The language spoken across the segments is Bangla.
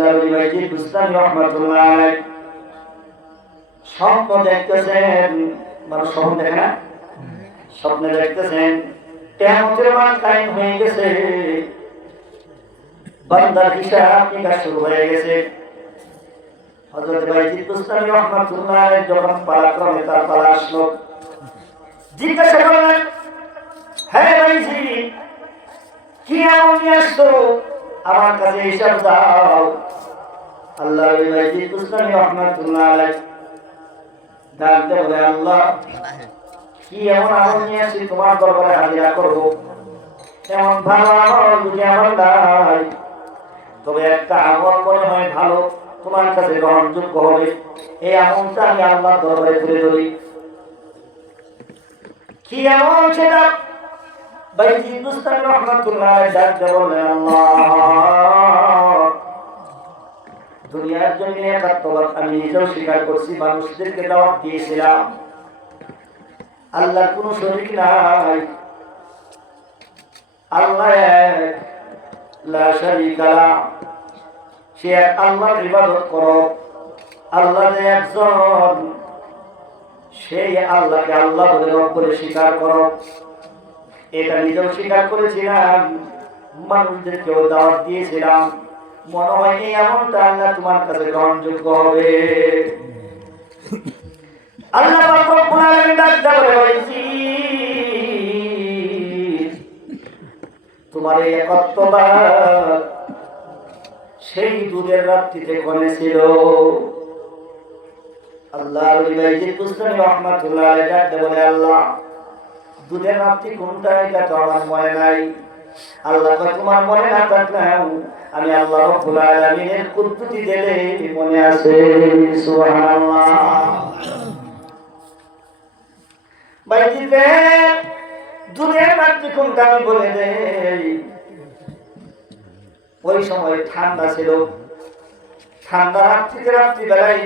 আল্লাহ ওলি বুস্তামি রহমাতুল্লাহ আলাইহি স্বপ্ন দেখতেছেন, মানে স্বপ্ন দেখে না, স্বপ্নে দেখতেছেন কিয়ামতের মাঠ কায়েম হয়ে গেছে, বান্দার হিসাব নিকাশ শুরু হয়ে গেছে। হযরত বাইজিদ বুস্তামি রহমাতুল্লাহ আলাইহি যখন পালাক্রমে তার পালা আসলো, জিজ্ঞাসা করলেন, হ্যাঁ বাইজিদ, কি এমন নিয়ে আসছো, আমার কাছে হিসাব দাও। আল্লাহ বাইজিদ বুস্তামি রহমাতুল্লাহ আলাইহি ডাকতে বলে, আল্লাহ কি এমন আমল নিয়ে আসি তোমার দরবারে হাজিরা করবো, এমন ভালো আমল যদি আমার নাই, তবে একটা আমল মনে হয় ভালো, তোমার কাছে গ্রহণযোগ্য হবে, এই আমলটা আমি আল্লাহর দরবারে তুলে ধরি। কি আমল সেটা? বাইজিদ বুস্তামি রহমাতুল্লাহ আলাইহি ডাকতে বললেন, আল্লাহ দুনিয়ার জমিনে একাত্মবাদ আমি নিজেও স্বীকার করছি, মানুষদেরকে দাওয়াত দিয়েছিলাম, আল্লাহর কোনো শরীক নাই, আল্লাহ এক, লা শারীকা লাহ, সে এক, আল্লাহর ইবাদত করো, আল্লাহ যে একজন, সেই আল্লাহকে আল্লাহ বলে রব বলে স্বীকার করো। এটা নিজেও স্বীকার করেছিলাম, মানুষদেরকেও দাওয়াত দিয়েছিলাম, মনে হয় এই আমলটা আল্লাহ তোমার কাছে গ্রহণযোগ্য হবে। আল্লাহ রব্বুল আলামিন ডাকতে বলেছি, তোমার এই একত্ববাদ সেই দুধের রাত্রিতে কোনে ছিল। আল্লাহ বাইজিদ বুস্তামি রহমাতুল্লাহ আলাইহি ডাকতে বলে, আল্লাহ দুধের রাত্রি কোনটা এটা তো আমার মনে নাই। আল্লাহ তোমার মনে না থাকলেও আমি আল্লাহ রব্বুল আলামিনের কুদরতি দিলে মনে আছে। সুবহানাল্লাহ। বাইজিদ দুধের রাত্রি কোনটা আমি বলে দেই। ওই সময় ঠান্ডা ছিল, ঠান্ডা রাত্রিবেলায়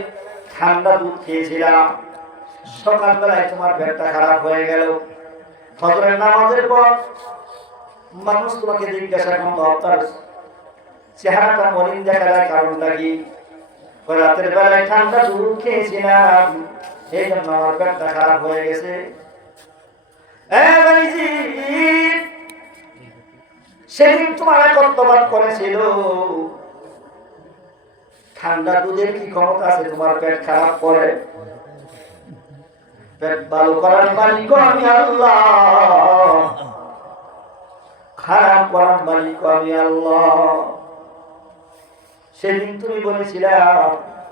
ঠান্ডা দুধ খেয়েছিলাম, সকালবেলায় তোমার পেটটা খারাপ হয়ে গেল, ফজরের নামাজের পর মানুষ তোমাকে জিজ্ঞাসা করলো, আপনার চেহারাটা মলিন দেখা যায়, কারণটা কি? রাতের বেলায় ঠান্ডা দুধ খেয়েছিলাম, এই জন্য আমার পেটটা খারাপ হয়ে গেছে। সেদিন তোমার একত্ববাদ করেছিল, ঠান্ডা দুধের কি ক্ষমতা আছে তোমার পেট খারাপ করে? পেট ভালো করার মালিক আমি আল্লাহ, খারাপ করার মালিক আমি আল্লাহ। সেদিন তুমি বলেছিলে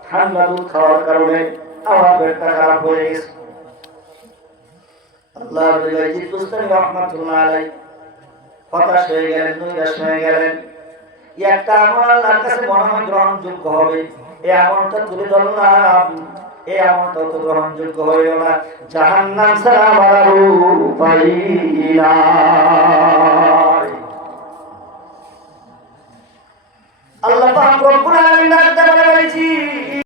ঠান্ডা দুধ খাওয়ার কারণে আমার পেটটা খারাপ হয়ে গেছে। আল্লাহ বাইজিদ বুস্তামি রহমাতুল্লাহ আলাইহি হতাশ হয়ে গেলেন, নৈরাশ হয়ে গেলেন। একটা আমল আল্লাহর কাছে মনে হয় গ্রহণযোগ্য হবে, এই আমলটা তুলে ধরলাম, এই আমলটা তো গ্রহণযোগ্য হইল না, জাহান্নাম ছাড়া আমার উপায় নাই। আল্লাহ পাক রব্বুল আলামিন ডাকতে বলেছি,